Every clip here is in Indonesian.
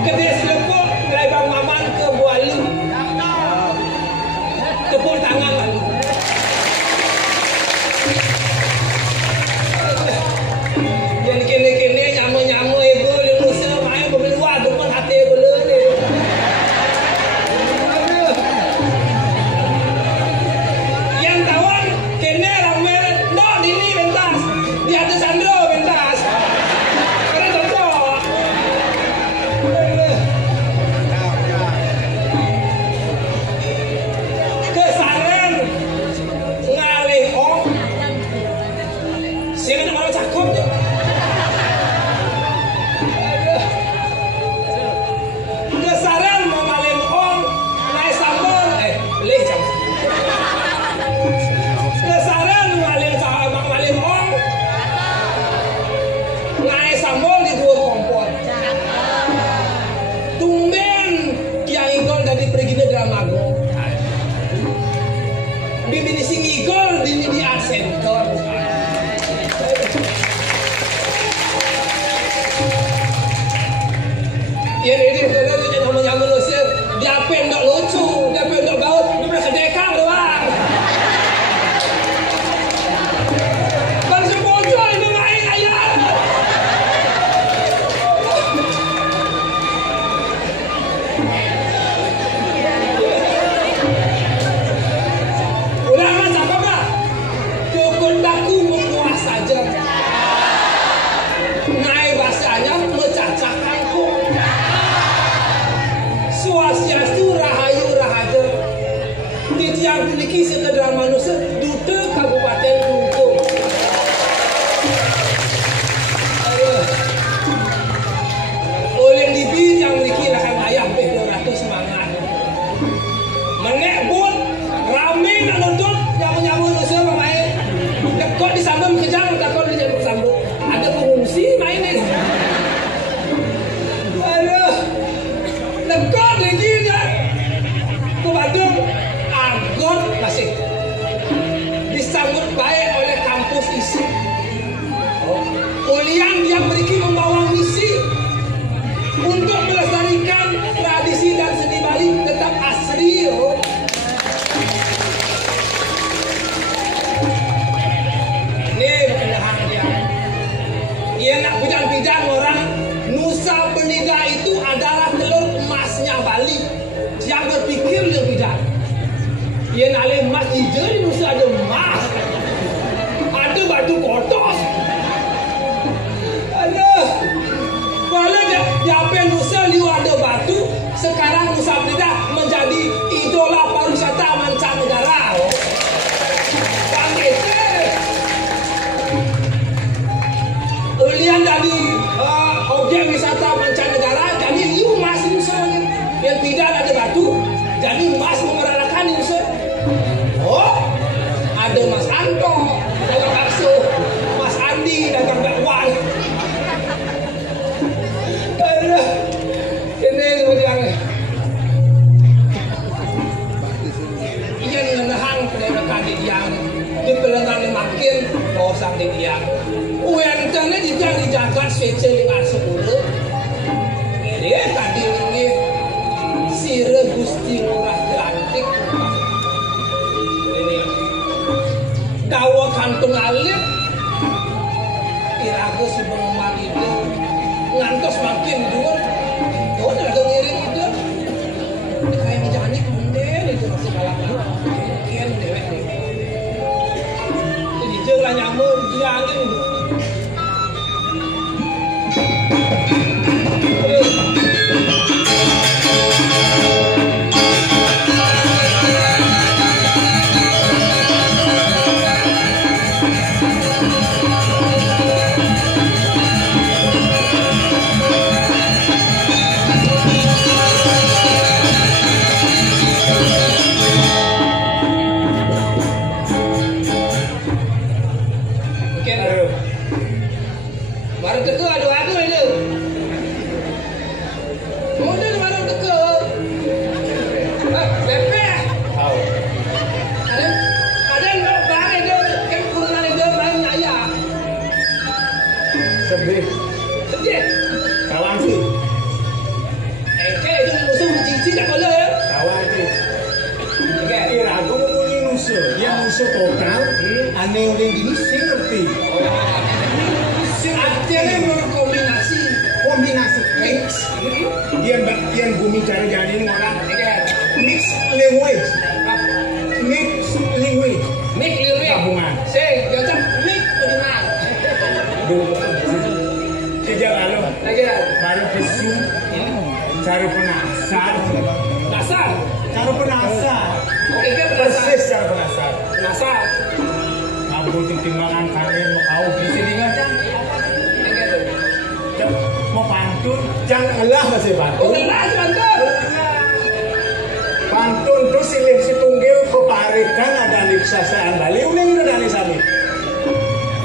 Kedai selepuk dari Bang Maman ke Bualu. Tepuk tangan lalu. Yang kene-kene nyama-nyama ego di Nusa main berluar depan hati bela ni. Yang kawan kene ramai nak dini pentas. Di atas Sandro pentas. Kena cocok. Kesaran ngalih om. Siapa nak malu cakap je. Kesaran mengalih om naik sambal boleh jam. Kesaran mengalih om naik sambal di dua kompor. Tumben Kiai Igol dari pergi ke Dramago. Bibi di sini Igol di Art Center. Ya ini kalau nama manusia dia pendok lucu, dia pendok baut, dia boleh kedekang doang. Bang sebocor ini main ayah. Udah mas apa kah? Kekundaku berkuah saja. Naik bahasanya mencacah kangkung. Swastiastu rahayu rahaja. Titiang Tiliki sekedar manusia Duta Kabupaten Lumpur. Oleh dibi yang memiliki rakan ayah 200 semangat. Menek bun rame nak nonton nyamu-nyamu manusia bermain. Kok disambung kejang takut dia jadi bersambung. Ada pengungsi main ni. Aduh. Lekor lagi dia. Ke Bandung Agot masih disambut baik oleh kampus isi. Kuliah yang memiliki membawa misi untuk melestarikan tradisi dan seni Bali tetap asri. Ini pendahan dia. Dia nak bidang-bidang orang Nusa Penida itu adalah telur emasnya Bali. Yang berpikir yang bidang. Dia nak lihat emas hijau di Nusa ada emas. Ada batu kotos. Ada. Kalau di apa Nusa liu ada batu, sekarang Nusa Penida menjadi idola pariwisata mancanegara. Bangkit. Ulian dari objek wisata mancanegara jadi liu emas Nusa. Yang tidak ada batu, jadi emas memeranakan Nusa. Oh, ada Mas Anto, dagang bakso, Mas Andi, dagang bakwan. Ini seperti yang ia mengenang pendekat yang dipelengan makin bosang dia. Uentangnya jika dijaga spesial dengan 10. Ini tadi ini sire Gusti Ngurah Gelantik masuk total, aneh udah gini sih ngerti. Artinya berkombinasi, Mix. Yang bumi cara jadi orang mix language. Mix lirik. Gabungan. Sing, jajah mix bagaimana? Sejak lalu, baru pesu, cara penasar. Cara penasar. Oke, kan Persis cara penasar. penasar. Kamu timbangan kalian mau kau bisa dengar kan? Mau pantun, jangan lah masih pantun. Oh, kelas pantun. Pantun tu silih situnggil peparikan ada liksasaan Bali uling ada lisami.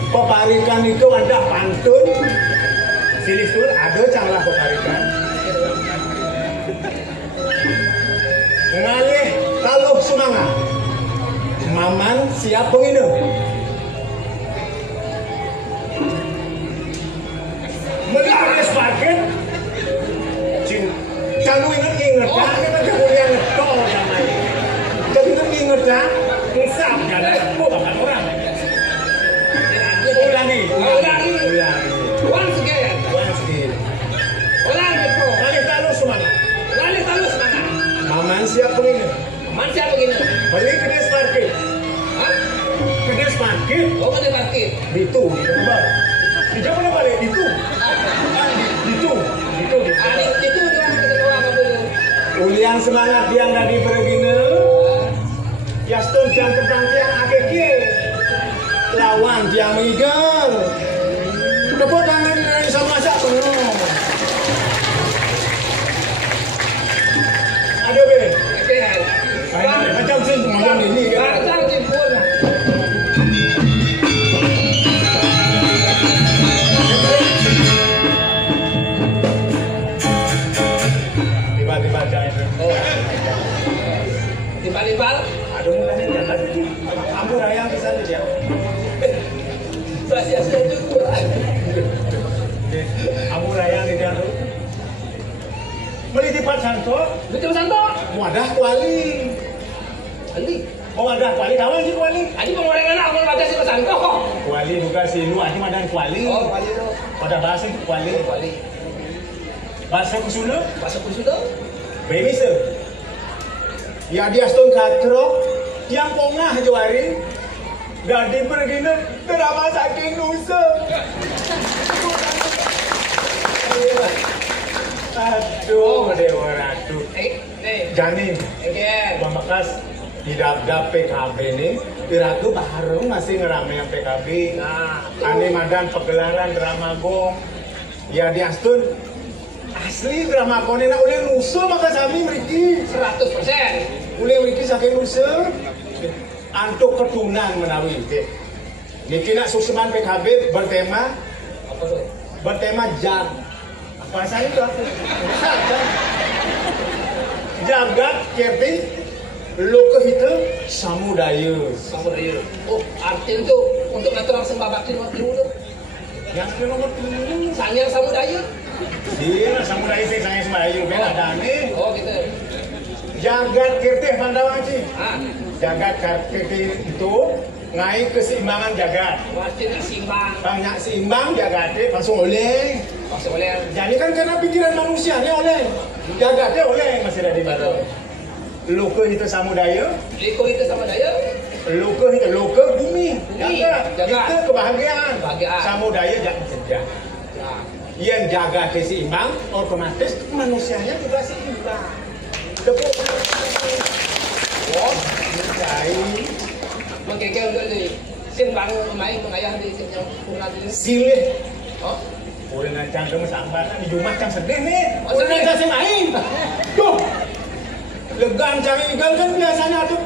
Peparikan itu ada pantun. Silih tu ada canglah peparikan. Ngalih taluh sumanga. Maman siap penginum. Menarik paket. Kalau ingat dah, kita kemudian tol namanya. Jadi ingat dah, insaf kan? Bukan orang. Ulangi. Once again. Ulangi bro. Kali talus semangat. Maman siap penginum. Siapa begini? Balik ke des parkir. Hah? Ke des parkir. Oh, kan dia parkir. Itu, di mana? Di mana balik? Itu. Itu. Itu dia kata orang apa dulu? Ulian semangat yang tadi beregina. Yaston yang tentang yang akeke. Lawan yang mengigal. Tepuk tangan sama masak penuh. Ada be? Oke. Macam sih macam ini kan. Macam jemput. Tiba-tiba jangan. Timbal-timbal. Aduh mulanya jangan. Kamu raya bisa dia. Sia-sia juga. Kamu raya tidak. Melitipat santo. Betul santo. Wadah kuali. Ali. Oh wadah kuali. Kawan sih kuali. Ali pengoreng anak mau baca si santo. Kuali bukan si lu. Adi madan kuali. Oh, Ali itu. Pada bahasa itu kuali. Ali. Bahasa kusuna. Pasal kusudo. Baby se. Ya dia stone katro. Yang pongah jawari. Gadi pergi na. Terama saking nusa. Aduh, dewa ratu. Nih. Janin. Again. Pembekas hidap-hidap PKB ini, Iratu baru masih ngeramein PKB. Nah, Ane madan pegelaran drama gong. Ya di Astun asli drama gong ini nak oleh nusa maka sami meriki 100%. oleh meriki saking nusa antuk ketunan menawi. Niki nak susunan PKB bertema Apa tuh? bertema jam. Apa saya itu? Jagat kerti lokahita samudaya. Samudaya. Oh, artinya itu untuk ngatur orang sembah bakti nomor 3 tuh. Yang nomor 3 Sanyang samudaya. iya samudaya sih saya sembayu kan ada nih. Oh, gitu. Jagat kerti Pandawanci. Ah, Jagat kerti itu ngai keseimbangan jagat. artinya simbang. Banyak seimbang jagatnya langsung oleh. Masuk oleh Jadi kan karena pikiran manusianya oleh. Jagatnya oleh masih ada di baru. Loka itu samudaya. Liko itu samudaya. Loka itu loka bumi. Bumi, Jagat. jagat. Itu kebahagiaan. Kebahagiaan. Samudaya jangan sedang. Nah, Yang jaga keseimbang, otomatis manusianya juga seimbang. Tepuk oh, tangan. menggegel untuk di simbang main mengayah di sini kurang ini. Silih. Oh, Udah nancang ke sambatan di rumah cang sedih nih. Oh, Udah sedih. nancang main. Tuh. Legan cang igal kan biasanya tuh.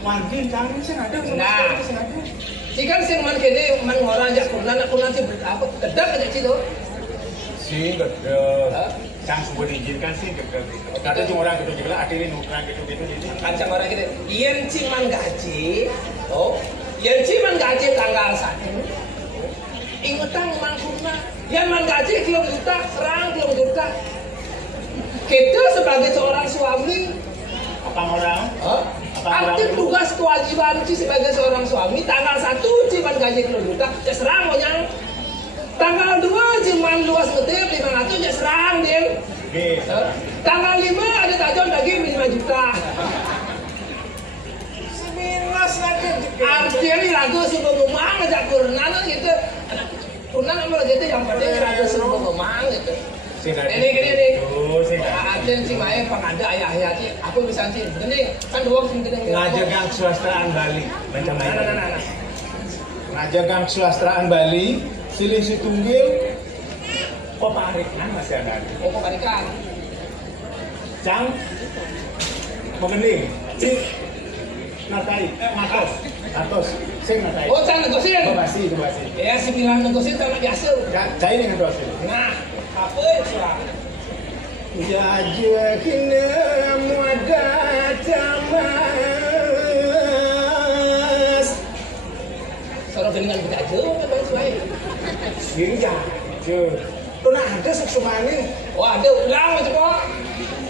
Wangkin cang sing ada. Nah. Sing ada. jika sing man kene man orang jak kurang sih apa kedap aja situ. Si gede. Cang sudah diizinkan sih gede. Kata cuma orang gitu juga akhirnya nukrang gitu-gitu jadi. Kancang orang gitu. Yen cing man gaji. Oh, yen cing man gaji tanggal 1. Ingutang mangkuna. Yang man gaji kilo juta, serang kilo juta. Kita sebagai seorang suami, Apa orang? huh? Apa Aktif tugas kewajiban Ci sebagai seorang suami. Tanggal 1 Ci man gaji keluarga, cek serang monyang. Tanggal 2 Ci man luas ngetip 500, cek serang dia. Tanggal 5 ada tajon daging 5 juta. Seminas lagi. Artinya ini lagu sebelum ngomong ngajak kurnan gitu. Kurnan sama gitu yang penting lagu sebelum ngomong gitu. Ini gini. Artinya si Maya pengada ayah-ayah Ci. Aku bisa Ci. Gini, kan doang sih gini. Ngajagang Swastraan Bali. Macam mana? Ngajagang Swastraan Bali. Silih si tunggil. Peparikan masih ada. Oh, peparikan. Cang. Mengening. Cik. Natai. Atos. Sing natai. Oh, cang negosin. Kebasi. Ya, 9 negosin tak biasa. Cai dengan dosin. Nah, apa itu lah? Jajahina muadatamas. Sorok dengan kita aja, apa sesuai? Sehingga, tu nak ada seksumani. Wah, ada ulang macam apa?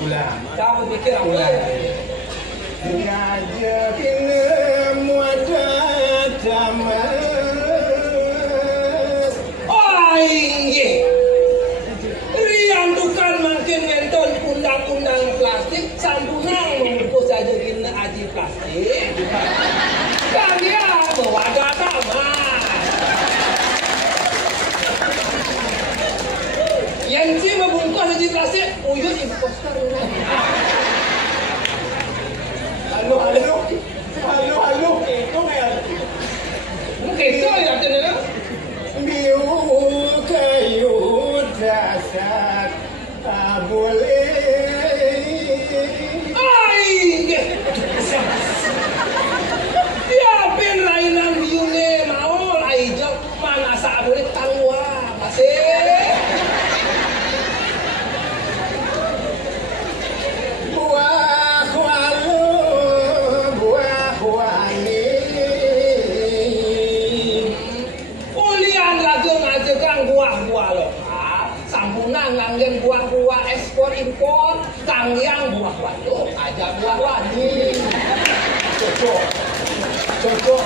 Ulang. Kau pikir apa? Ulang. Jajahina muadatamas. Oh, inggih. Riantukan makin nonton undang-undang plastik sambungan membungkus saja gini aji plastik. Dan dia berwadah tamat. Yang si membungkus aji plastik, uyut ibu poster. Halo. Itu ya. Mungkin itu ya artinya. Biu kayu dasar boleh. Ya ben rainan biune mau aijak mana sa boleh tangwa masih. Buah-buah lokal, sampunan langgan buah-buah ekspor impor, tangyang buah-buah lo, aja buah wani. Cocok.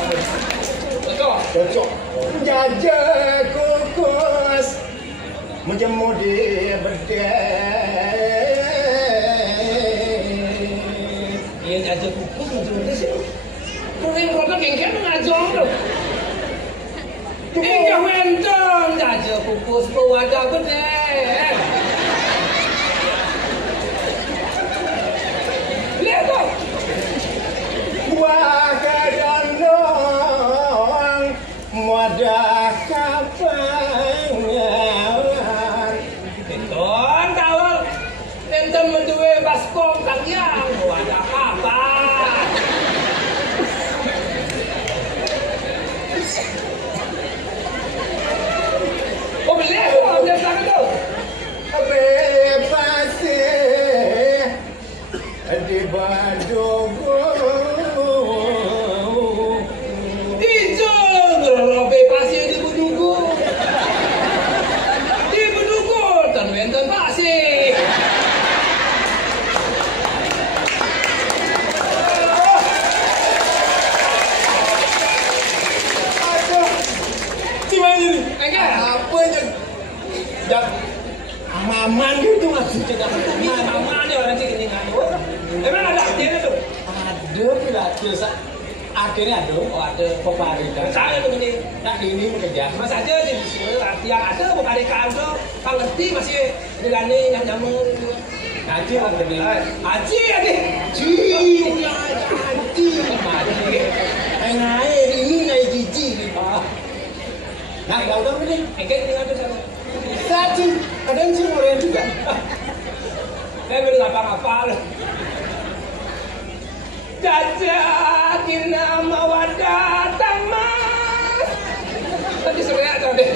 Jajah kukus menjemur di bedeng. Iya jajah kukus menjemur di sini. Kuring produk yang ngajong tuh. Ini wentong jajah kukus pewadah bedeng. Lihat tuh. Buah kedondong muadah kapangan. Nonton tawal. Nonton menduwe baskom tangyang pewadah kapan. Di Bandung Dijung robe pasir di Budugu. Di Budugu tan wenten pasir. aduh gimana ini? Enggak. Apa aja jak amaman gitu maksudnya. Mama ada orang sini ngadu. Emang ada artinya tuh? Ada pilates akhirnya ada. Oh ada. Peparikan. Saya begini. Nah ini bekerja. Mas aja di artian ada peparikan tuh. Kau ngerti masih dilani nyamur. Haji ada di. Haji ada. Haji. Naik ini naik gigi. Nah kau tahu ini? Engkau tinggal di sana. Haji kadang sih orang juga. Saya belum apa-apa. Jajah kina mawadah tamas. Tadi sebenarnya ada deh.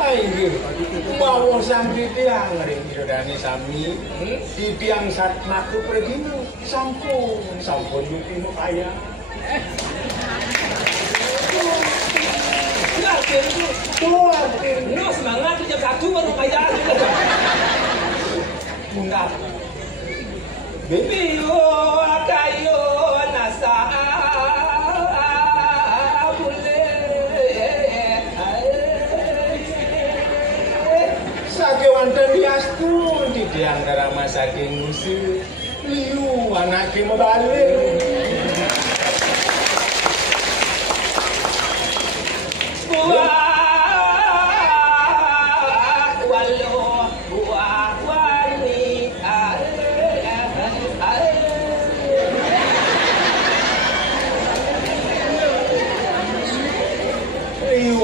Ayo, mau sampai tiang ring Yodani sami, di tiang saat naku pergi sampun yuki mu kaya. Tuh, no semangat jam 1 baru kaya. Bunda. Baby, wonten diastun didiang darama saking musuh liu anake mebalik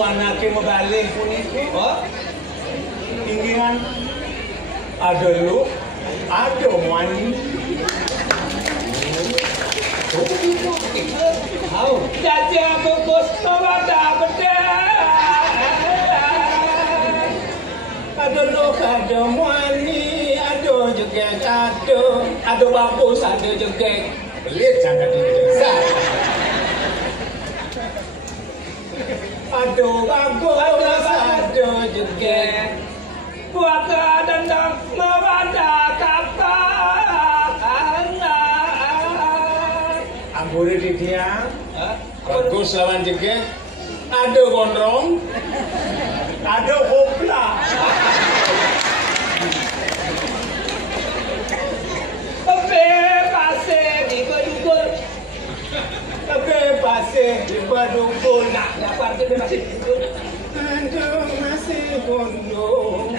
anake mebalik puniki pinggiran ada lu ada wani Jaja kukus mawada bedah ada lu ada wani ada juga ada bagus ada juga pelit jangan didesa aduh bagus ada juga buat dandang mawada kata ambure di dia bagus lawan juga ada gondrong ada hopla pasir di badukul nak dapat dia masih duduk aduh masih gondong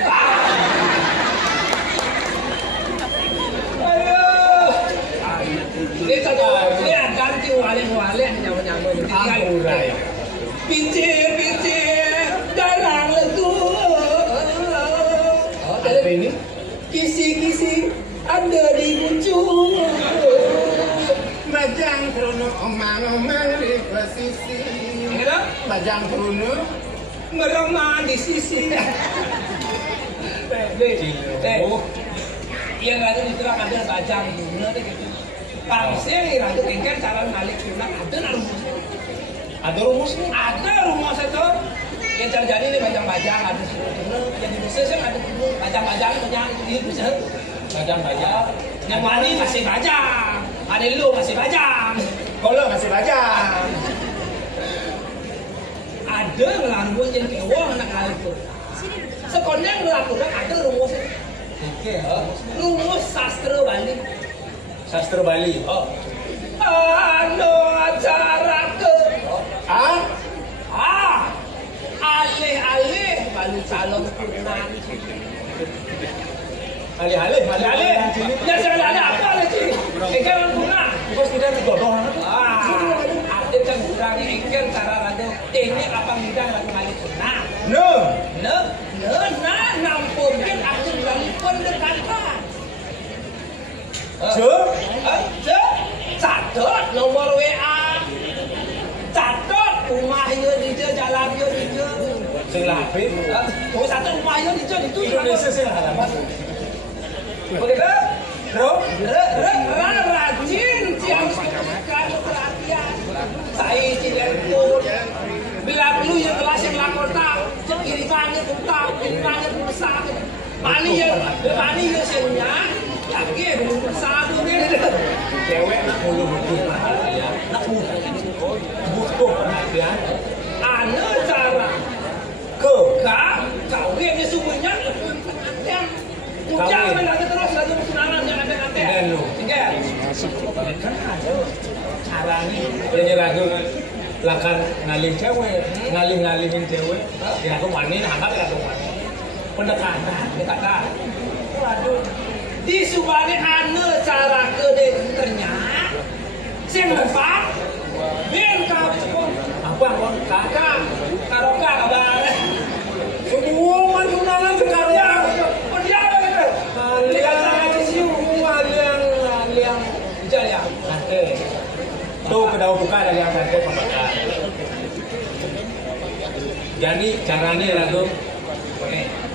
aduh ini satu ini akan wale-wale nyawa-nyawa amurai pincir darang letu apa ini? Kisi-kisi ada di ujung Bajang krono omang-omang di posisi Bajang krono meremah di sisi yang ada di terang ada bajang krono pangsil ada tinggal cara nalik krono ada rumusnya ada rumus itu yang terjadi ini bajang-bajang ada krono yang di bisnis ada bajang-bajang di bisnis bajang-bajang yang mani masih bajang ada lu masih bajang kalau masih bajang ada ngelamun yang kewah anak itu sekolah ngelakukan ada rumusnya rumus sastra Bali anu acara ke alih-alih balu calon punan alih-alih ya jangan ada apa lagi ikan bunga bos tidak digodong ada kan kurang ikan cara rada ini apa bidang lagi kali nah nampungin aku berani pendekatan catat nomor WA catat rumah yo di jalan yo di sing lapis satu rumah yo di itu Indonesia sing halaman begitu rajin tiang perhatian saya cilempur bila perlu yang kelas yang lakota kiri kanan utang kiri kanan besar mani ya senyap lagi belum besar tu ni cewek nak mulu perhatian nak butuh perhatian ada cara kau dia semuanya yang Ujang lagi terus lagi bersunangan yang ada dan lu tinggal kan ada caranya dia lagu lakan ngalihin cewek dia aku wani angkat dia aku wani pendekatan waduh di subane ane cara kede ternyata sing lepas ben kau cepon apa kakak karoka kabar semua mantunan sekarang aliang jaya santai tuh kedau buka dari yang santai pembakar jadi caranya lagu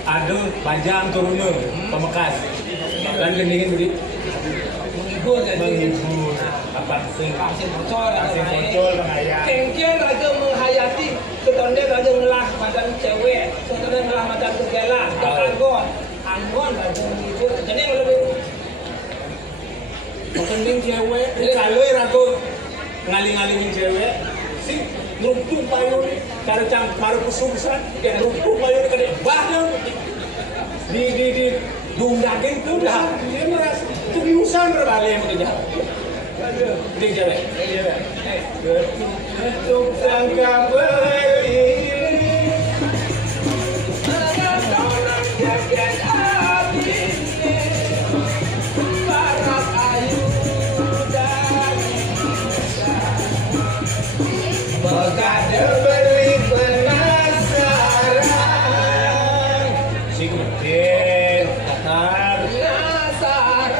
ada bajang turun pemekas dan gendingin budi menghibur apa sing bocor menghayat kengkeng raja menghayati ketonde raja ngelah badan cewek ketonde ngelah badan kegela anggon raja menghibur jadi lebih penting cewek kalau ragu ngaling-ngalingin cewek si ngerupuk payun cara cang baru kesusahan ya ngerupuk payun kena bahnya di gundakin kuda dia merasa kebiusan berbalik bekerja. Aduh, dia jalan. Ketuk sangka beli. Begadang beli penasaran. Si kemudian Tatar penasaran.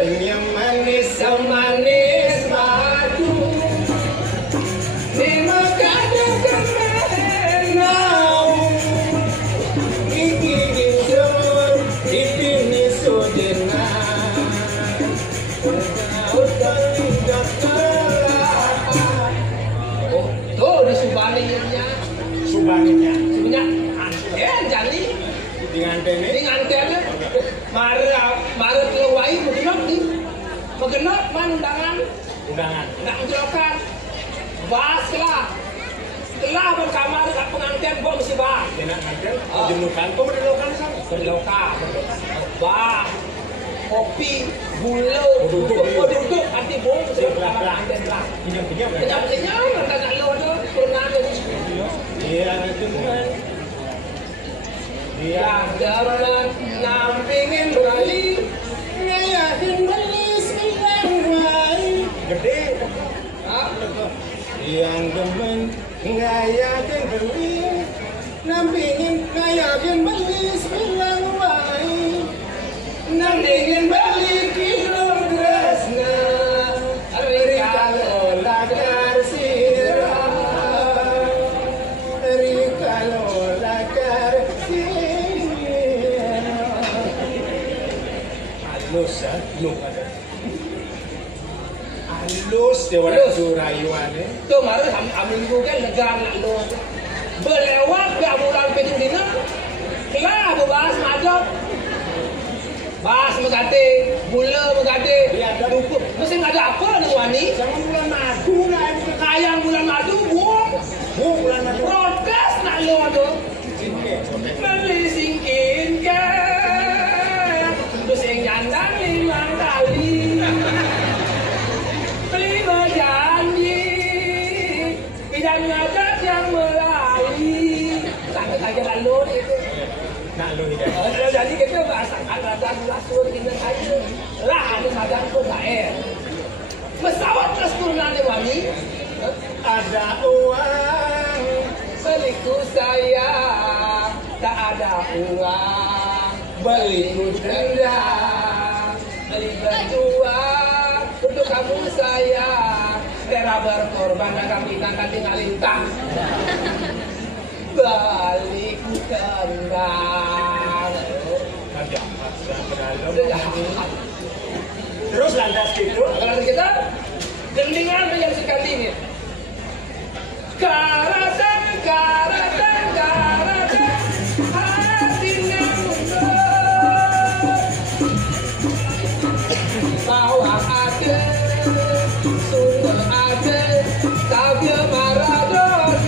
Yang manis semanis madu di begadang kemenau gigi gisur di pini sudena. Oh, tuh di Subaninya. Subaninya. Jadi Dengan ini. Marah keluai mengenok man undangan. Nak menjelaskan. Bahas lah. Telah berkamar kat pengantin gua mesti bahas. Dia nak ngantel. Jenukan. Kau berdelokan sama? Berdelokan. Bah. Kopi, gula, duduk nanti bung sebelah pengantin lah. Kenyang, nanti nak lo tu pernah ada. Dia dengan Yang darat nampingin berahi ngayakin belis bilang gede. Yang demen ngayakin belis nampingin ngayakin belis bilang baik. Nampingin balik kilo tresna Rikalo lakar sirah Rikalo lakar sirah. Halus ya, belum ada. Halus dia orang surayuan ya. tu marah ambil juga negara nak lo. Berlewat ke amuran pedulina. Kelah berbahas madop. Bahas megate, gula megate, dukuk. Mesti ada apa dengan wani? Sama bulan madu lah. Kayang bulan madu, buang. Bulan madu. Broadcast nak lo tu. Beli singkin ke. Terus yang nyandang 5 kali. Beli berjanji. Bidang ngajak yang melalui. Sampai kaya nak lo itu. Nak lu hidup. Jadi kita bahasa ada langsung kita saja. Lah ada sadar pun tak pesawat terus turunan di wani. Ada uang Beliku saya tak ada uang. Beliku rendah. Beli berjuang untuk kamu saya. Rela berkorban dagang bintang kan tinggal lintang. Baliku kendang. Terus lantas gitu. Kalau kita gendingan menyaksikan ini. Karatang, hatinya mundur. Bawah ada, sumber ada, tapi Maradona.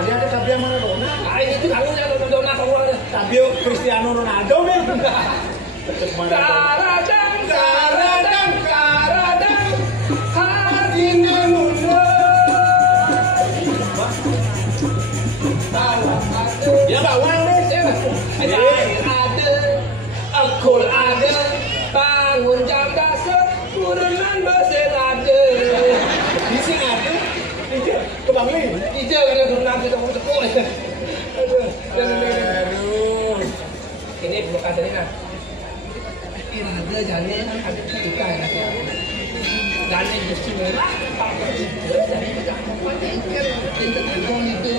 Ada Fabio Maradona. Ini tuh kalau Maradona keluar. Fabio Cristiano Ronaldo kan. Karadang, hatinya mundur. Bawah ada, Ya bawang nih. air ada, ekol ada, bangun jam dasar, turunan mesin ada. Di sini ada. Ke Bangli. Hijau kena turunan kita mau tekuk. Aduh. Ini bukan tadi nah. Ada jalan ada kita ya. Jalan mesti merah, apa itu? Jadi kita pakai kita telepon itu.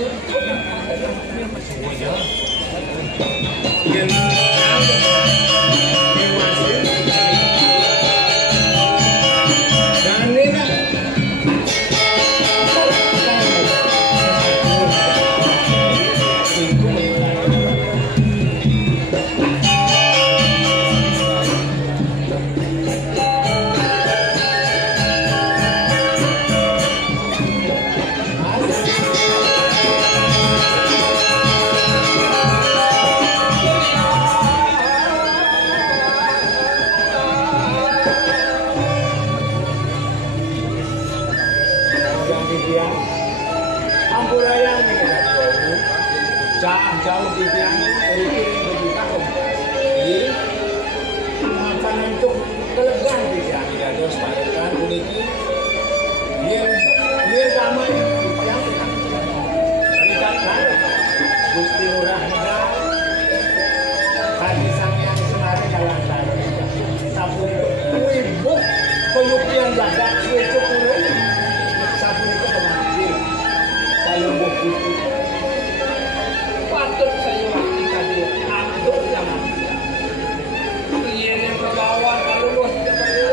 dibiang ampurayang ini kan jauh dibiang berikir berjuta jadi makanan untuk kelegan dibiang dados panekan puniki biar kamanya dibiang dari Gusti Murah Mudah hati sang yang senari dalam tanah sabun wibu kuyupian badak suweco kurun sabun itu kemandir sayung buku patut saya waktu tadi aduk zaman dia yang berbawa kalau luas kepada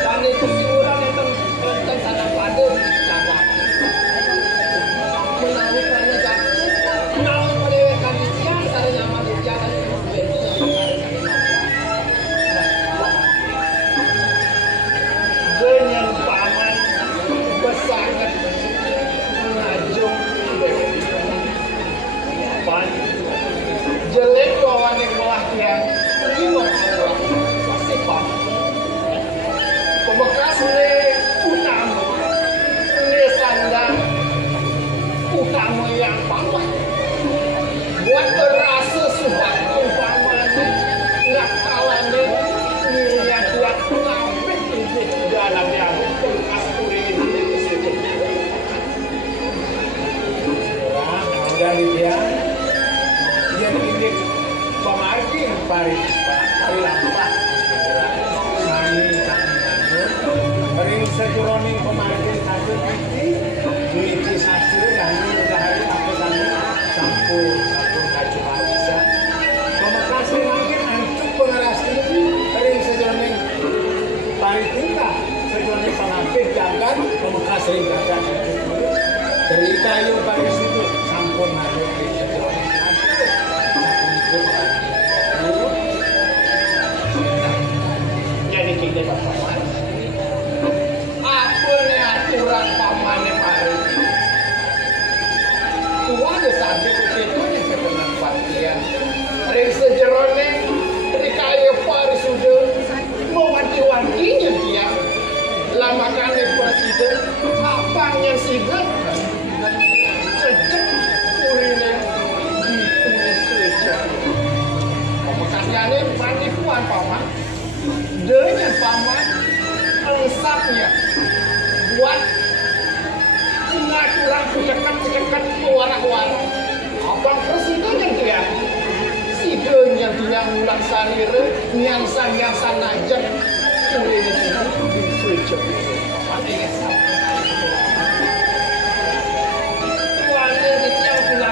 dan itu si orang yang tentang sana pada dijaga menarik karena jatuh menarik pada kami siang sana nyaman dijaga dengan paman besangat mengajung pan jelek lawan yang belah tiang gimana sifat pembekas le utama le sandang utama yang paman buat terasa suhat umpamanya nggak kalah nih dirinya kuat ngapit itu dalam yang bekas kuri ini dari dia ini pemarking pari lampah sani ring sejuroning pemarking satu duiti satu yang udah hari aku sani sampun kacu bisa pemekas mungkin hancur pengerasi ring sejuroning pari tingkah sejuroning pengampir jagat pemekas ring jagat dari kayu pari situ sampun masuk ring sejuroning jadi kita paman apa nih aturan pamannya pari tua desande itu yang kebenaran partian ring sejerone rikaya pari sudah mewanti-wantinya dia lamakannya presiden apanya sidang cecek urine ditulis sueca pemekasnya panipuan paman dengan paman lengkapnya buat pengaturan cekat warah-warah abang presiden yang dia sidang yang dia ngulang sanire nyangsan aja urine di sueca paman ingat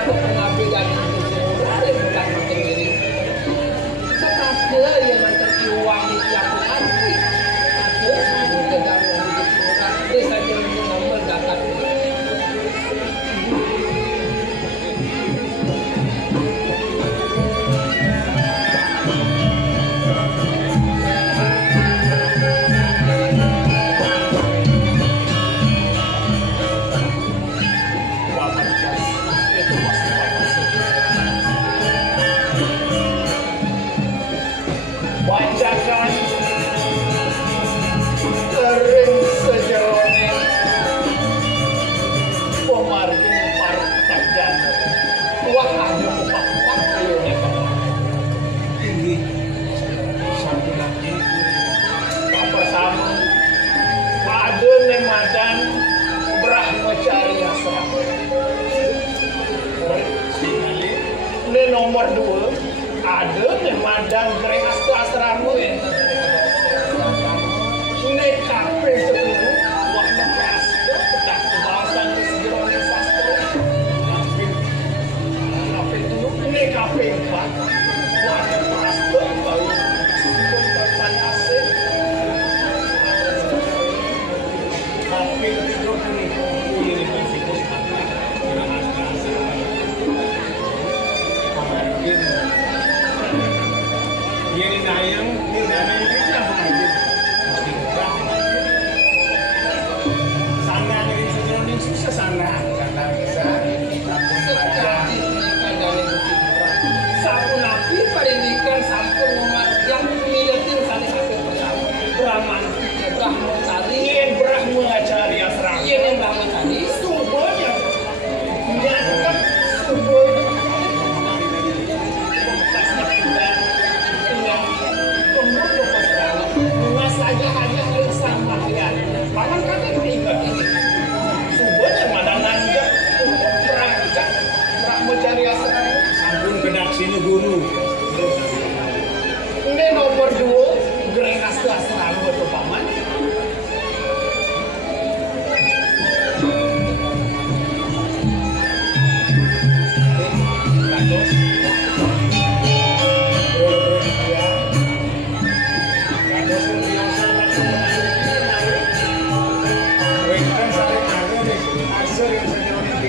pengambilan ada bukan penting diri tetapi yang mencari uang yang anti ada satu dalam desa yang nomor dapat bacakan ring sejerone pemargin partai dan kuat ada mupak ayonya tinggi satu lagi apa sama ada nemadan Brahmacari Asrama ini nomor 2 ada nemadan Grehastu Asrama ini kafe 10 waktu prasdo pedak kebawasan sejerone sastra kafe 7 ini kafe 4 waktu prasdo baru kebawasan asik kafe itu ini berfikus pemarking ini nayang ini dana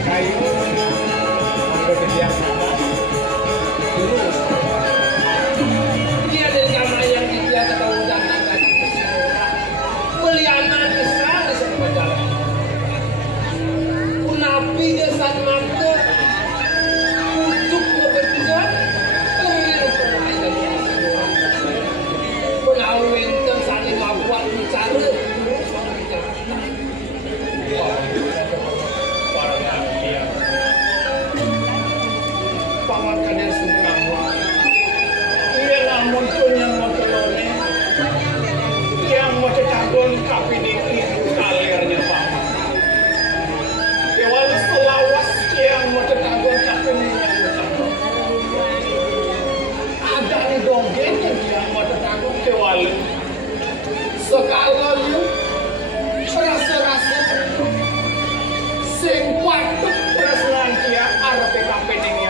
kayu sampai ke tiang atas terus Dia dari kamar yang dia ketemu datang tadi bersiarah meliana besar di sebuah jalan. Nabi desat mata pucuk ngebejar keril pernah dari asura. Penawin dan saling membuat bicara. Paman kalian semua ia namun yang mau telone yang mau cetagon kapiniki kalirnya paman kewalas selawas yang mau cetagon kapiniki ada nih dongeng yang mau cetagon kewalas sekali rasa-rasa sing patut terus nanti arep kapiniki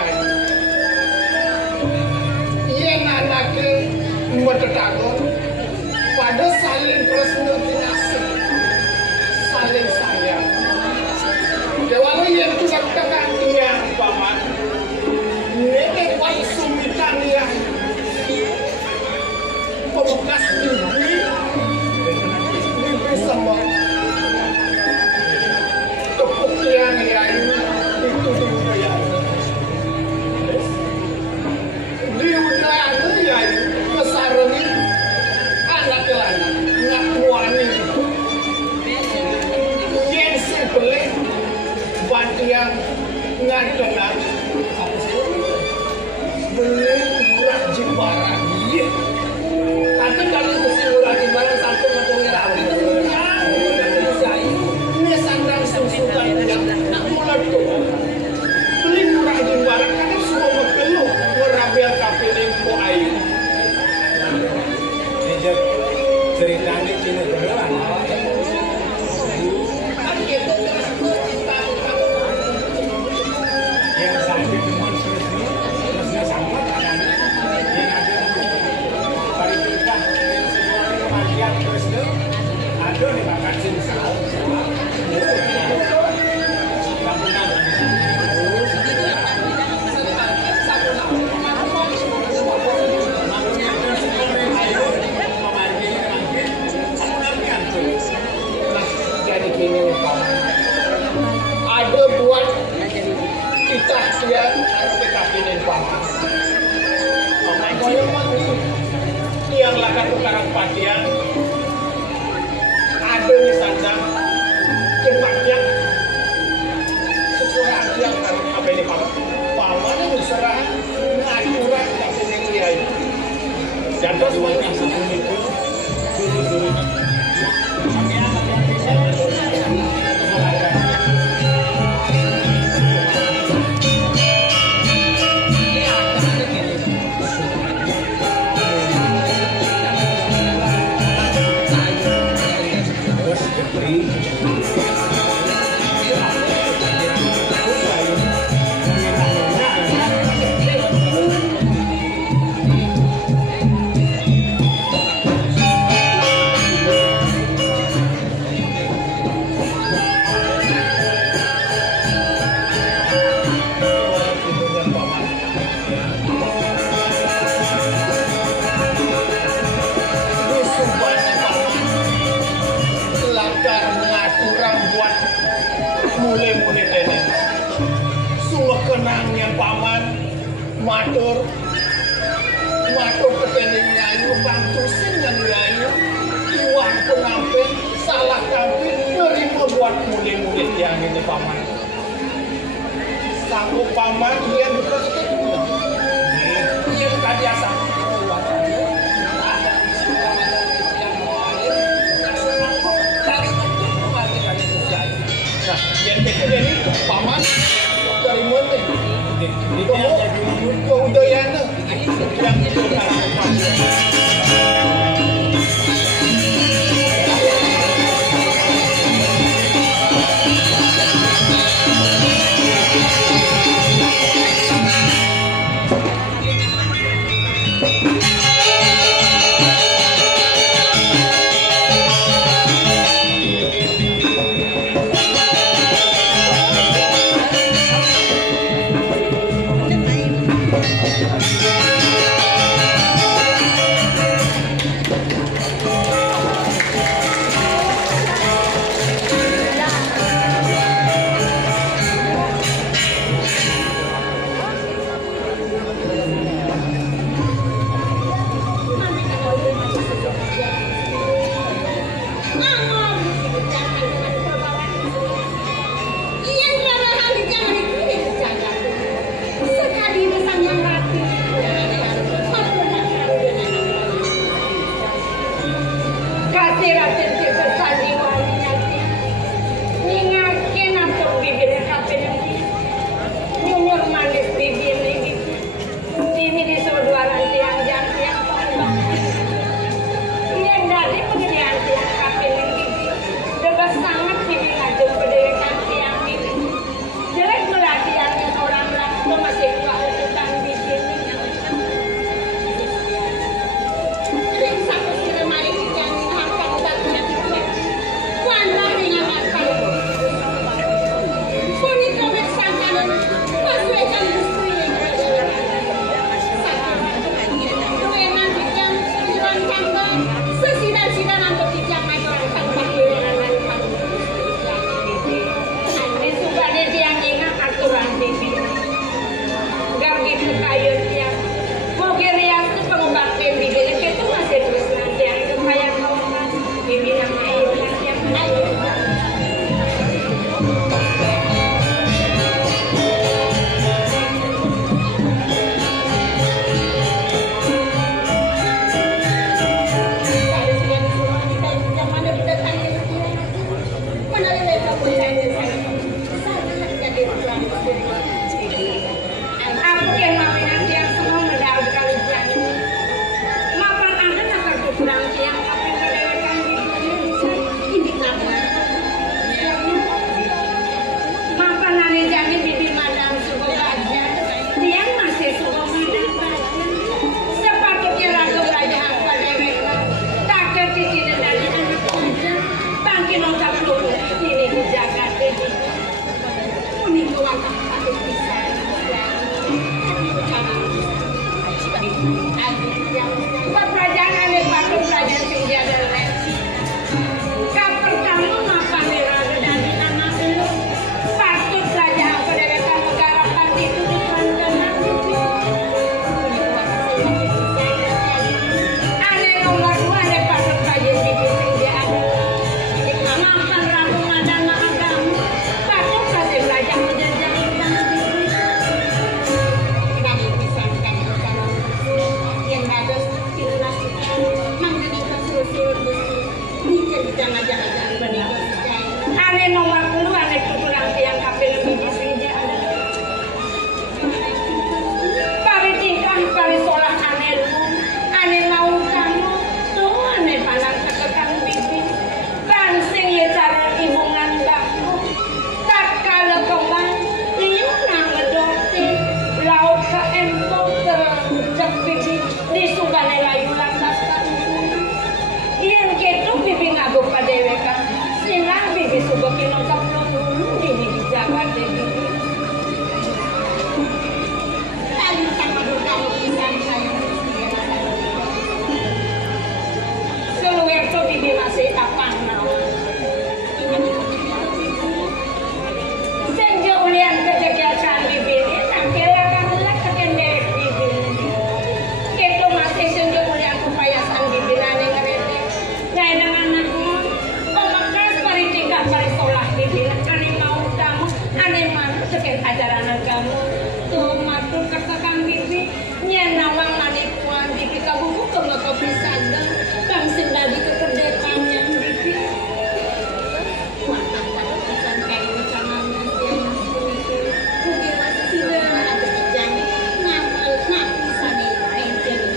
Merdekakan pada saling berkomunikasi, saling sayang. Dewa yang juga tekan dia, paman. Nenek wai sumitan dia, pembekas bibi sama tepuk yang itu dia. Sarungi anak kelana ngakuani yang sebeli bantian ngadengan beli murah jimbaran Tapi kalau besi murah jimbaran satu ngomongin rawi ini sandang susukan yang mulai beli murah jimbaran karena semua mengeluh merabel kapiling po ayu ceritanya Cina beneran yang sakit teman terusnya sama kan yang ada paripurna dan semuanya kematian terusnya ada nih bakal jinsal ada buat kita yang harus dikapinin paman. Paman yang lakukan tukaran pakaian ada di sana tempatnya sesuai yang harus apa ini paman. Paman yang diserah ngaturan kapinin dia itu. Dan semuanya satu itu matur ketening nyanyi pantusin yang nyanyi iwang penampen salah kampin nerima buat murid-murid yang ini paman sanggup paman dia bekerja Dia biasa yang jadi paman dari mana? Udayana yang itu Niku langkah kaki pisan. Buat pelajaran nih patut pelajaran sing dia adalah kap pertama makan merah dan anak lu patut pelajaran pendidikan negara panti itu di Prandanan itu. Ane nomor 2 ane patut pelajaran di sing dia ada makan rabu madana agama patut kasih belajar menjajah ane nomor 10 ane tutulang tiang kapil lebih sing dia ada pari tingkah pari solah ane lu ane mau kamu tuh ane pandang tekekan bibi kan sing ye cara ibu ngandakku tak kalau kembang liu nang ngedokti laut ke empo terjep bibi di sugane layu lantas yen ketu bibi ngabuk padeweka sehingga bibi sugo kinongkap dulu dini di Jawa bibi tali sama kamu pisan saya seluwer tuh bibi masih apa nawa senja ulian ketegasan bibi ini sampai lah kekendek bibi ketu masih senja ulian kepayasan bibi nane ngerete nyai dengan anakmu pemakas paritika parisolah bibi ane mau kamu ane mau sekian ajaran kamu tuh matur katakan bibi nyen nawang ane puan bibi kabuku kemaka pisaga kang sing dadi kekerdekannya bibi mata pisan kayak rencana dia mungkin masih sudah ada janji ngamal ngapisan ini jadi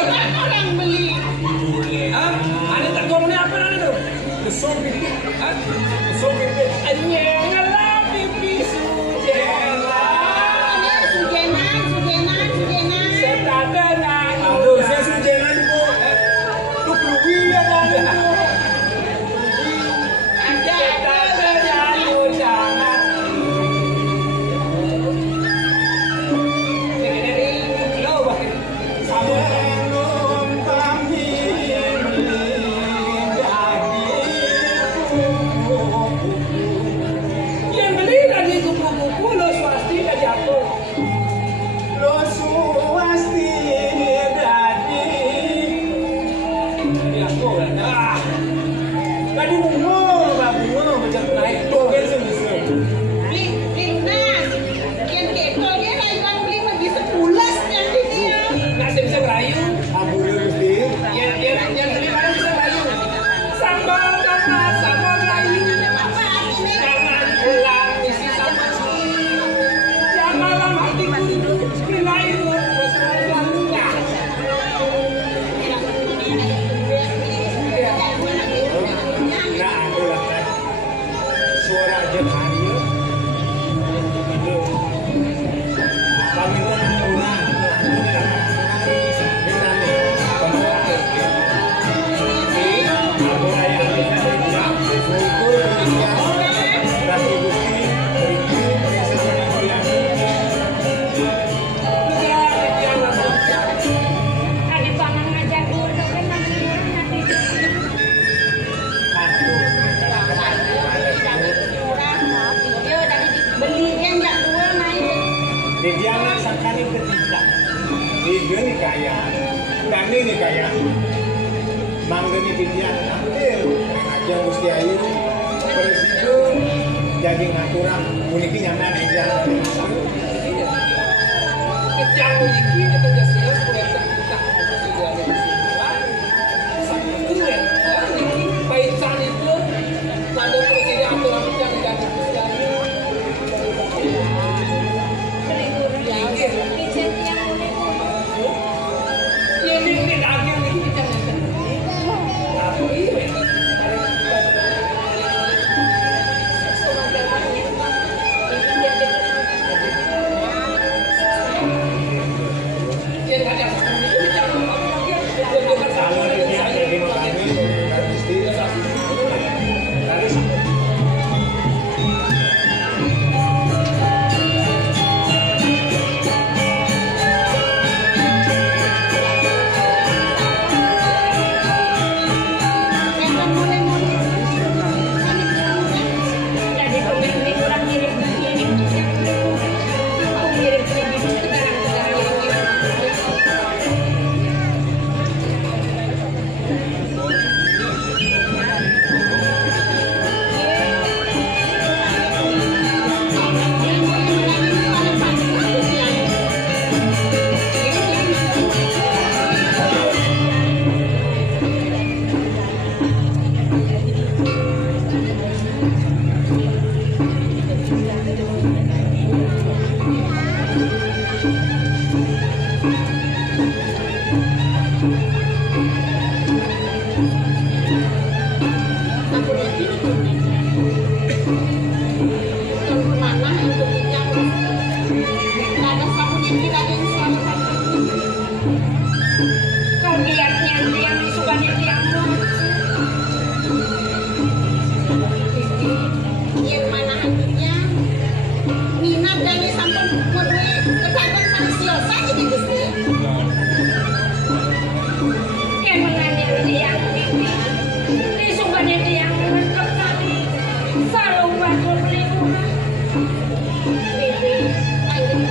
orang beli. Hah? Ada tak tahu ni apa ni tu? Kesong pipi. Hah? Kesong pipi. Anyelah pipi sujela. Setadana. Aduh, saya sujenan po. Lu keluwi ya kan? Setadana lu jangan. Ni lo bah. Sama. Yang beli lagi kupu-kupu lo swasti dah jatuh. Lo suwasti dadi. Jatuh dah. Tadi bungo, bungo macam naik token sebesar. Nak bisa merayu. Abu Lufi. Yang beli mana bisa merayu. Sambal karena sambal merayu. Jangan pulang isi sama jangan dalam hatiku bila itu selalunya. Nah, aku lah kan. Suara aja hari itu. Kami kan rumah. Adik paman ngajak dulu kan nanti Dia anak sakani ketiga. Dia ni kaya. Kami ni kaya. Mangga ni dia ambil. Aja mesti ayu. Presiden jadi ngaturan. Muniki nyaman dia. Kejang lagi itu dah siap boleh tak sudah ada di sini. Sampai tu lagi baitan itu pada presiden aturan yang jangan ini lagi kita apa ini?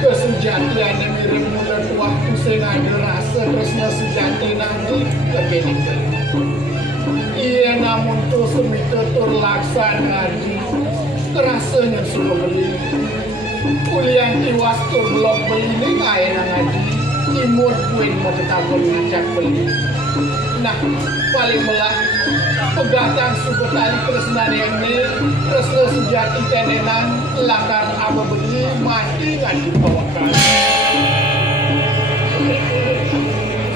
Kesejatian yang mirip mulut waktu sing ada rasa tresna sejati nanti lebih dibeli. Ia namun tu semita tur laksana di terasanya suka beli. Kuliah tiwas tur belum beli ni kaya nang ngaji. Imut kuin mau ketabun ngajak beli. Nah, paling melah pegatan suku tali tresna yang ni tresna sejati tenenan lakar apa beli mati ngan dibawakan.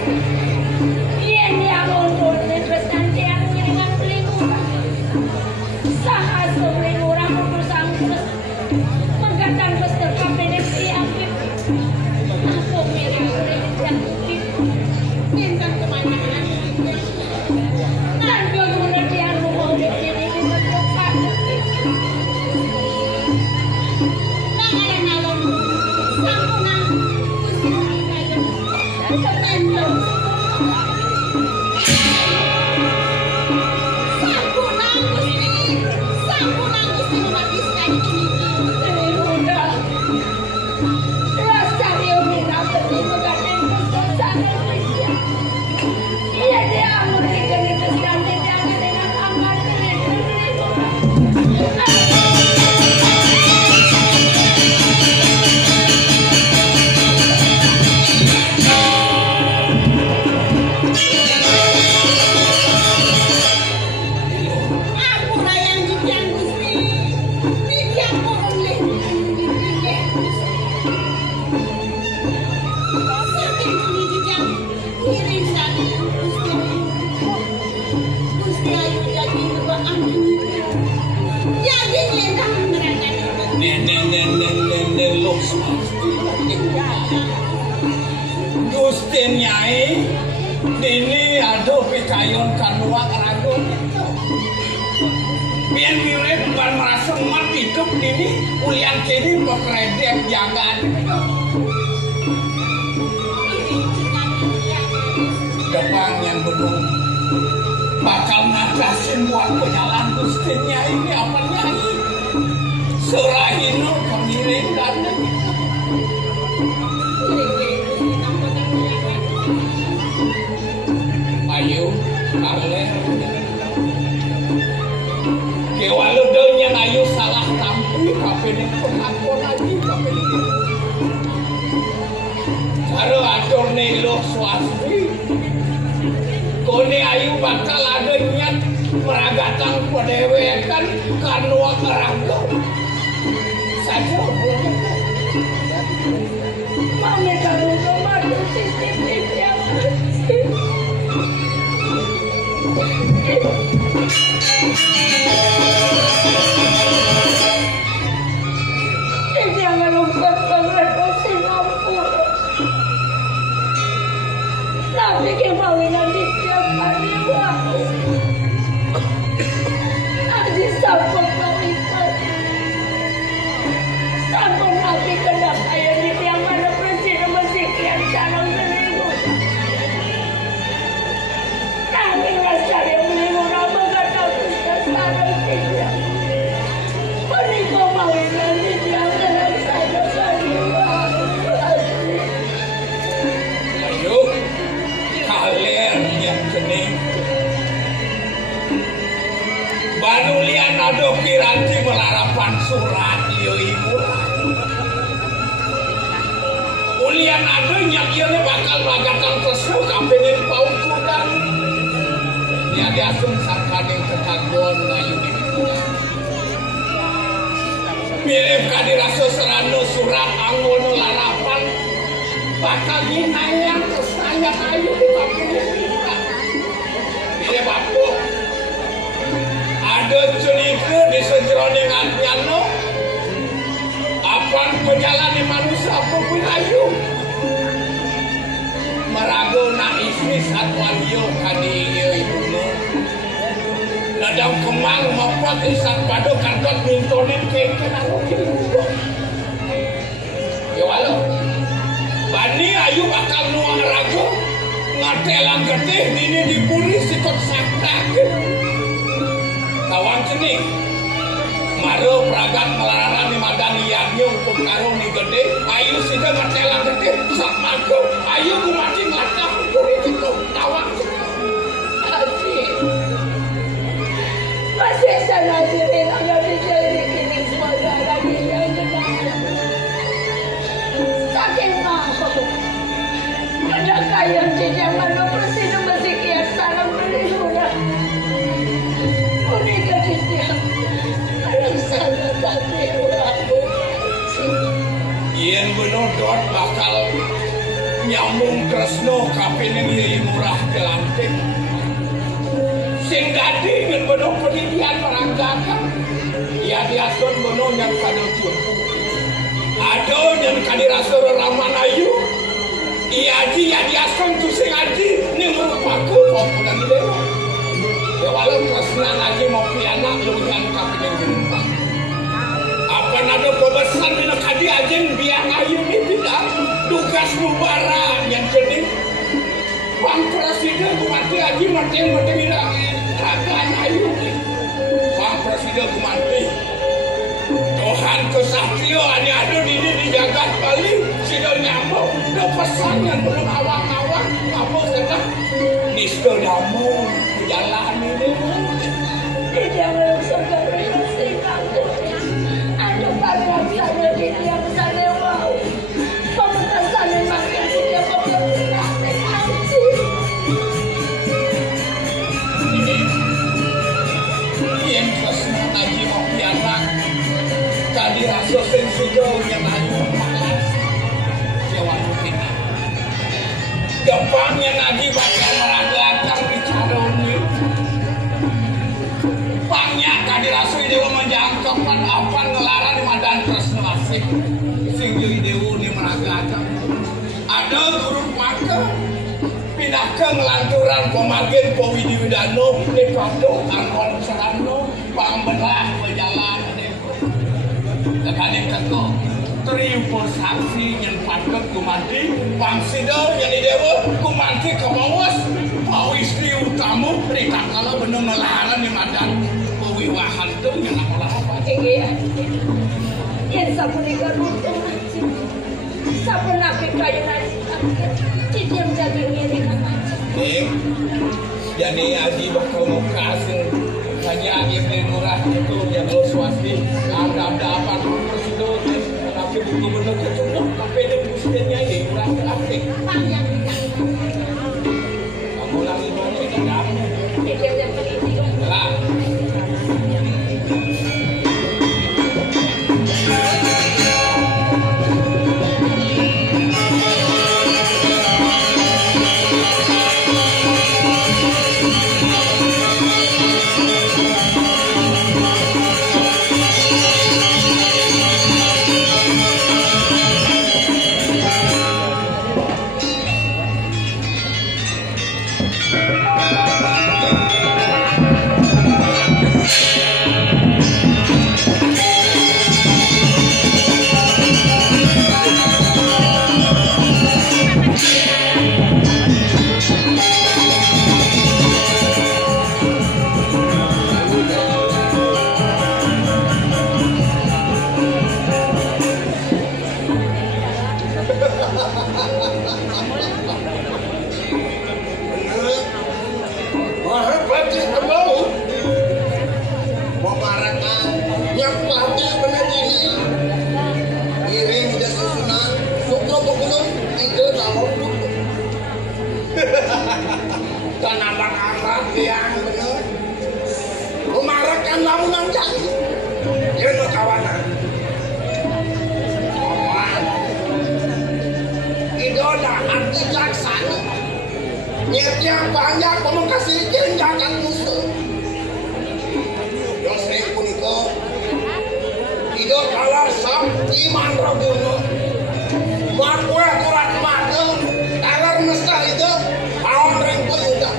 Yen dia mundur terus nanti aku dengan beli murah. Sahas beli murah mundur sangkus. Mengatakan besar kabinet siapip. Aku mirip beli siapip. Bintang kemana-mana. Nanti mundur dia mau di sini di tempat. Nang ada nalon. Sampuna. Gusti Nyai dini aduh pikayon kanua karagon biar mirip ban merasa mat hidup dini ulian kini pekredek jangan depan yang belum bakal ngatasin buat penyalaan Gusti Nyai ini apa Nyai Surahino kemiring dan ayo kaler kewalu deunya ayo salah tampi kapening pengakuan lagi kapening karo atur nelo swasti kone ayo bakal ada niat meragatan pedewekan kanua karago saja mame kamu kemana CCTV yang jangan lupakan mereka Singapura. Tapi kemawinan di tiap hari waktu. Aziz sampun pamitan. Sampun mati kendak ayah di tiap mana presiden masih kian sarang seminggu. Nanging rasa yang menimu nama kata Ustaz sarang tidak. Menikah mawinan di tiap dalam saja berdua. ayo kaler yang kening baru lian ado kiranti melarapan surat iyo ibu ulian ado nyak iyo bakal bagatan kesu kapenin pau kudan yang diasum sangkadeng ketagon ngayu di mirip kadirasa serano surat angono larapan bakal ginayang kesayang ayu di kapenin kita mirip bapu ada cerita di sejeroning antiano apaan penjalani manusia apapun ayu meragona istri satwalio kadi iyo ibu ladang kemang mapat isat pado kantot mintonin keke nanu kirindu ya walau bani ayu bakal nuang ragu ngatelang getih dini dipuri sikot sakta kawan cening maro pragat melarang di madang iaknya untuk karung ni gede ayu sida ngatelang getih sak mago ayu kumati ngatang kuri itu kawan cening Aziz. Masih sana diri agak dijadi kini saudara dia kenal. Saking mahu. Ada kaya tidak mana presiden masih kian salam berliura. Unika dia. Alam sana tapi aku. Ian benodot bakal nyambung tresno kapining Yai Murah Kelantik sing dadi ngen bono pendidikan peranggakan ya diasun bono yang kadal cupu ado yang kadirasur Ramanayu iya di ya diasun tu sing adi ni merupaku populan di dewa ya walau tresna lagi mau piana luwihan kapining Gempang apa nado pebesan dina kadi ajen biang ayu ni tidak tugas mubara yang jadi Bang Presiden kumati aji mati tidak kerajaan ayu ni Bang Presiden kumati Tuhan kesatrio ani adu dini di jagat Bali sido nyambung do pesan yang belum awang-awang apa sudah nisto nyambung jalan ini Jangan saudara singkang anu panglaksana di tiap sana wau pementasan makin tidak pementasan anjing yang kesana lagi mau pianak tadi rasa sensido yang ayu malas jawab kita depannya lagi bakal meragakkan bicara ini banyak tadi rasa dewa menjangkaukan apa ngelaran madan tresno asik sing jadi dewa ni meragakkan ada turun maka pindah ke ngelanturan pemagen Powidi Widano ni padu Anwar Sarano pambelah berjalan Tekadin keko triumfo saksi yang patut kumanti pangsido yang di dewa kumanti kebawas pawistri utamu rika kalau bener ngelaran di madan pewiwahan itu yang apa-apa yang sapunika nuntung anjing sapun api kayu nasi cicim daging ini anjing jadi Aji bakal mengkasih hanya Ibn Murah itu yang lo swasti ada apa Presiden tapi gubernur kecuali tapi itu presidennya Ibn Murah Kelantik panjang kamu lagi boleh tidak yang penting lah Niatnya banyak memengkasih jenjakan musuh. Yosri puniko Ido kalar sam iman rogono Makwe kurat madeng kalar mesta itu Awan rengko yuda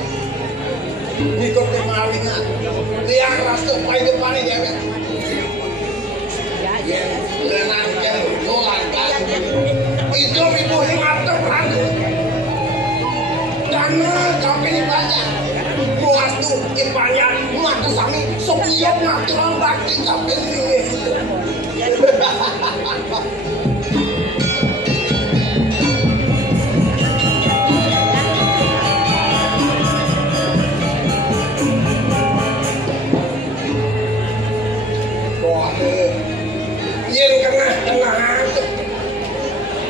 Niko kemalingan Liang rasa paidu pani jaga Lenang yang dolarkan Itu ibu hingateng rangka karena kami ini banyak buat tuh banyak buat tuh kami setiap natural bakti kami ini yang kena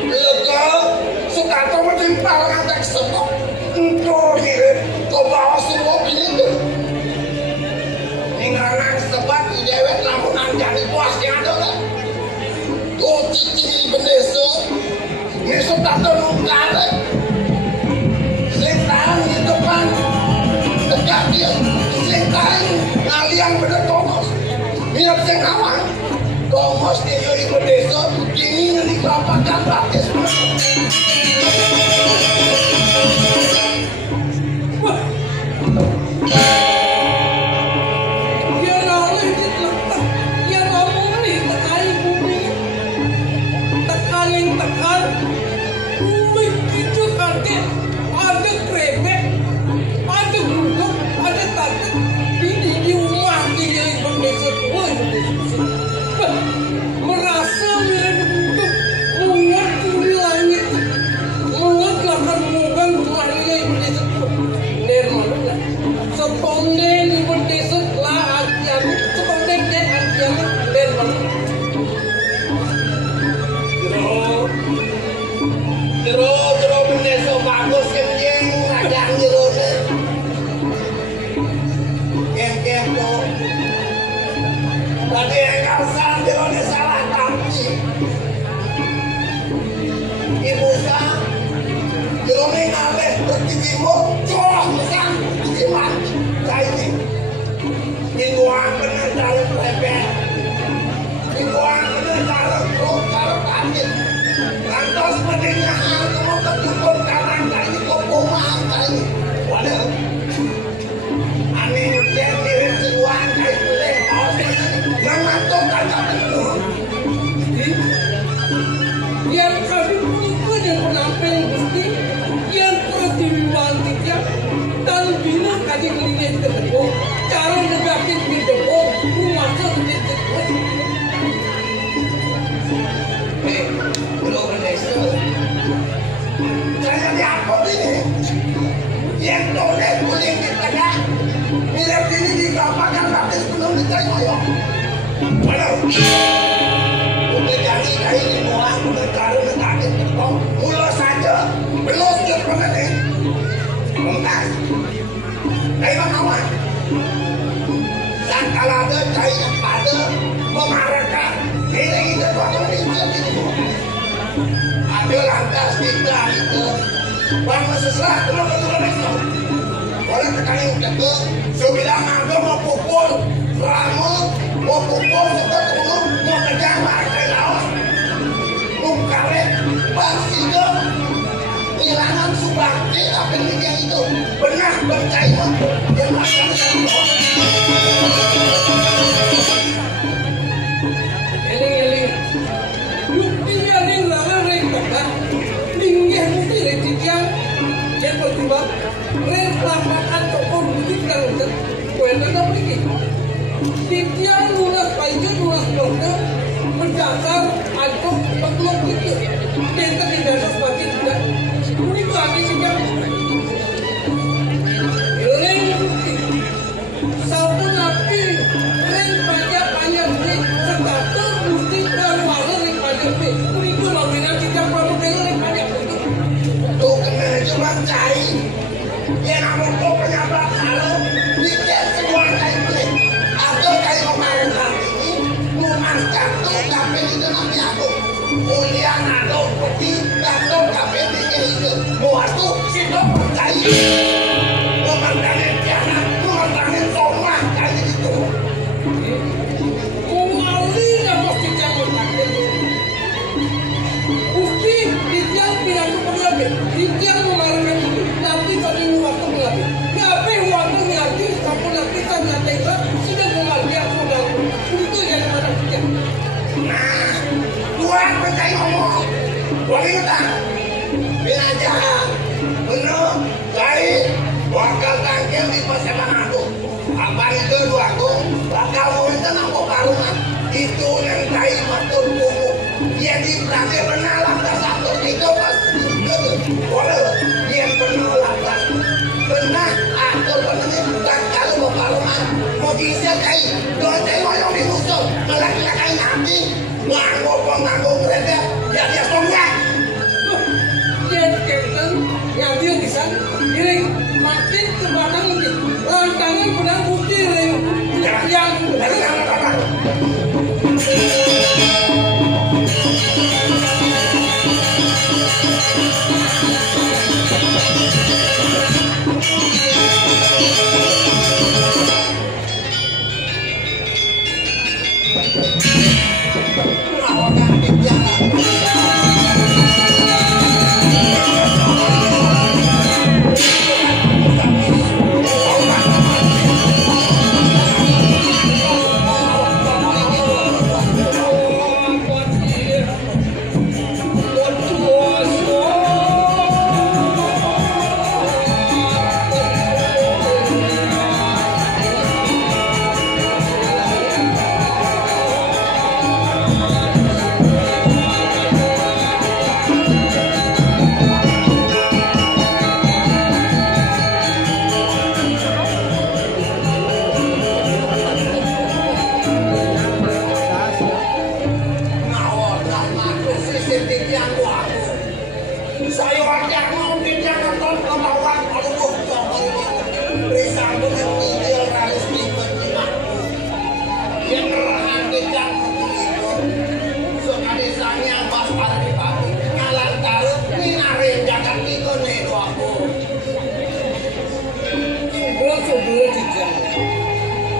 lega suka tuh menimpal antek sebab untuk kau bawa semua ini tuh ingrangan sebab dewek lamunan jadi puasnya ada lah kau cici bendesa besok tak tenung kare bos dia di desa ini di kelapakan baptis.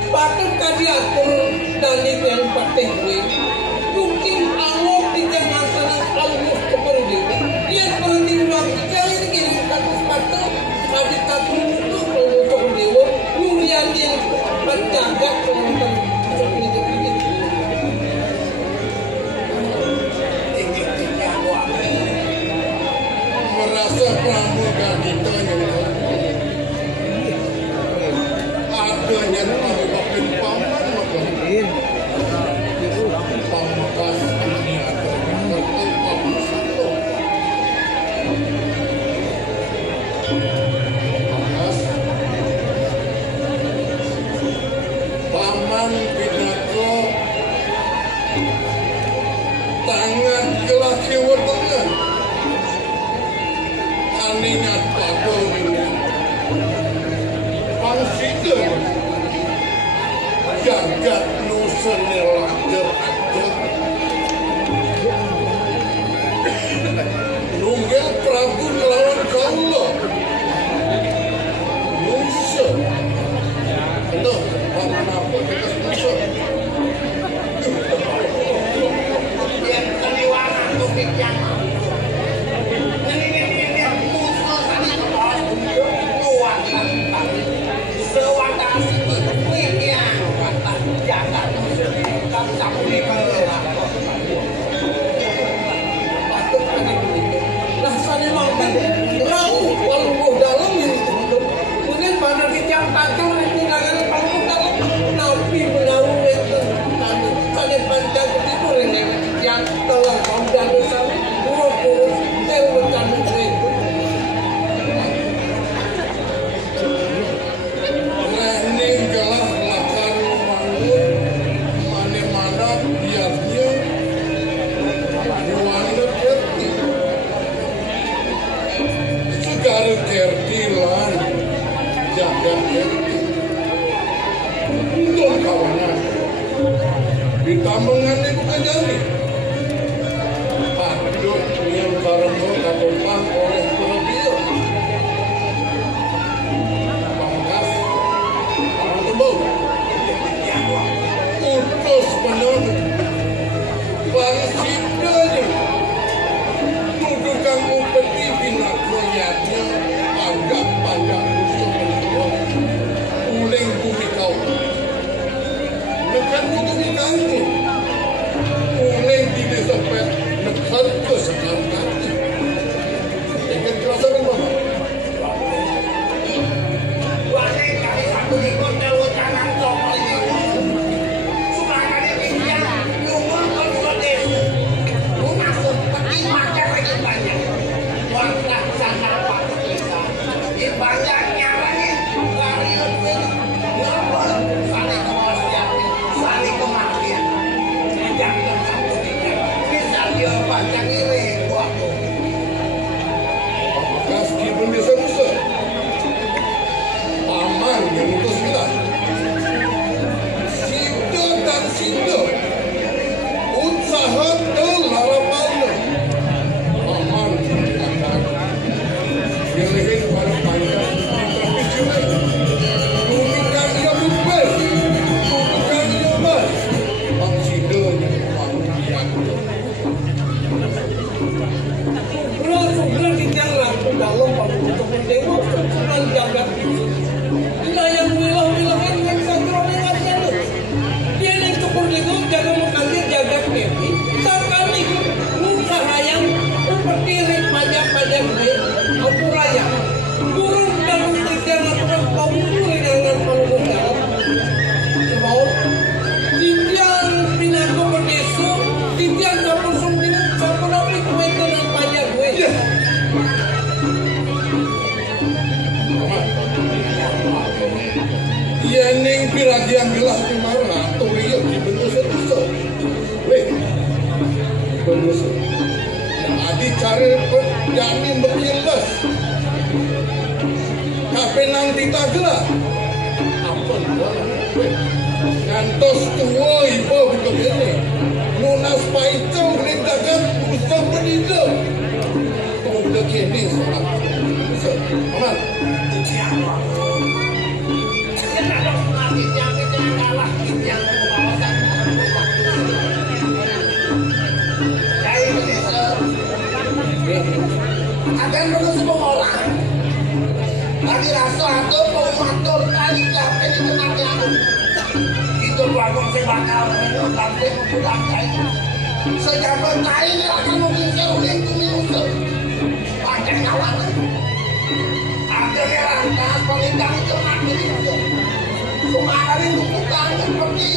Patut tadi aku dari yang patih gue, mungkin Allah tidak masalah Allah keperluan. Dia perlu ruang sekali ini status patut tadi satu untuk untuk dewa, kemudian dia berjaga untuk hidup ini. Merasa pramuka kita yang adanya menyebabkan paman mungkin pamungkas ini atau bertemu satu pamungkas paman pidato tangan kelaki wetengan aningat pakul ini pangsida jagat nusenela ger-ager nunggil Prabu kelawan kaula nusa loh paman apa kita nusa Yang keliwana topik yang ini musuh sana kuat sewakasi yang kata jaga kamu tak boleh patut ada begitu rasanya makan rau walau dalam ini kemudian pada yang tajam itu negara paling dalam nabi menaruh itu saya pandang begitu yang telah pandang bersama buruk terbukan itu Rening gelah lakan mangun mana-mana biarnya juana kerti segala kerti lan jaga kerti untuk kawanan ditambangan itu kejari padut yang karena katumpang oleh perbiyo pangkas orang tembau utus penonton pangsidanya dudukan upeti bina koyatnya panggap musuh penonton uling bumi kau nekan bumi kau uling di desa pet nekan ke sekarang kaki dengan Piragian gelas kemana? Tuh iya di bener-bener. Weh, bener. Adi cari jani berjelas. Kapan nanti tak gelas? Apa weh? Ngantos tua ibu bukan ini. Nunas paitau rindakan usah berdida. Tunggu kini soal. Aman. Siapa? Akan perlu semua orang. Tadi rasa atau pematur tadi kapan itu nanti aku. Itu bangun saya bakal mengambil pulang saya. Sejabat saya ini akan mungkin seruling kumisel. Pakai kawan. Ada kerangkas pelindang itu nanti itu. Kemarin tukang seperti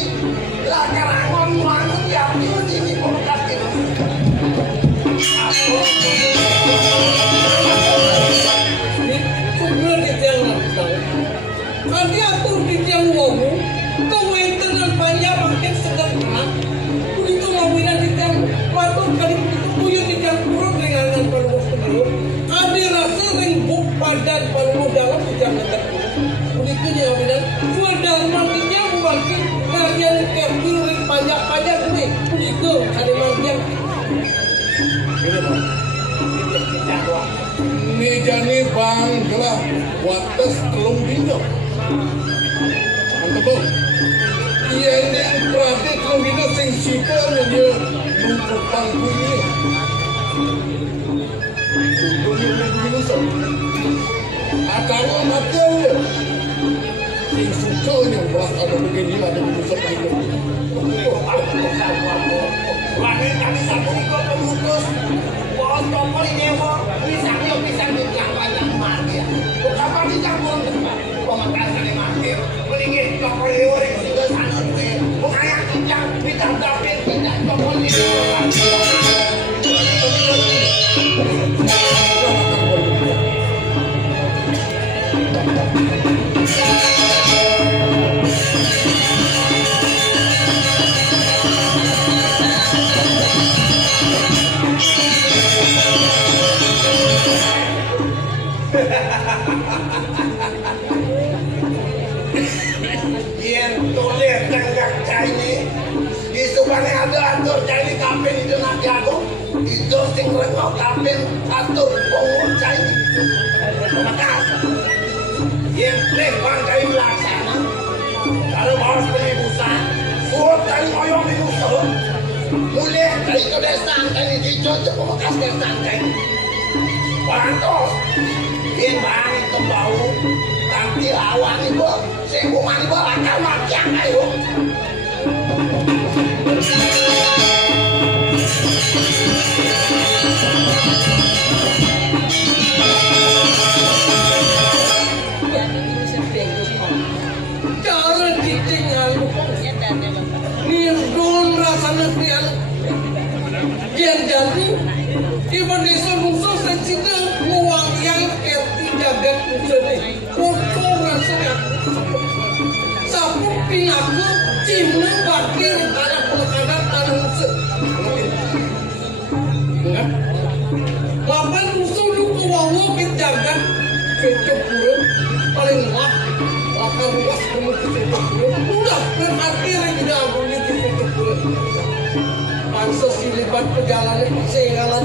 lakarangon mangut yang di sini produk itu. Aku Kumpulan di tiang langsung. Kali atur di tiang womu, kau internal banyak makin sedang tenang. Begitu mawinan di tiang matur kali begitu buyut di tiang kurang ringanan paluh kedua. Ada rasa ringbuk padan paluh dalam di tiang letak. Begitu dia mawinan. Fuadal matinya mungkin kalian kepil ring panjang-panjang ini. Begitu ada mawinan. Ini jani banglah watas telung dino. Mantap bang. Iya ini pratik telung dino sing sipanya dia numpuk pangku ini. Tujuhnya begini sah. Akawa matanya. Sing sukanya belah ada begini ada begini itu. Langit kami satu ikut pemutus. Bos tombol ini mau pisang dicampur mati. Kapan dicampur? Pemakaran ini mati. Beli tombol ini orang sudah sangat sih. Bukan yang kencang ditangkapin tidak tombol ini. Yang tulis tenggak caini itu kan ada atur caini kapin itu nanti aku itu sing rengok kapin atur punggung caini makasih yang lempar caini laksana kalau bawas pengibusan suruh caini ngoyong di musuh mulai dari kedesan caini dicocok pemakas kedesan caini pantos yang bang itu bau tapi lawan ibu singgungan ibu akal makian ayo cara ditinggal nindun rasanya pian yang jadi Indonesia musuh sencina uang yang jagat jadi kotor rasanya sabuk pinaku cimna bakir anak pelakaran anak musuh enggak lapan musuh lu kewawo jagat kecebur paling wah akan luas kecebur udah berarti lagi dah boleh kecebur pansos dilibat perjalanan persegalan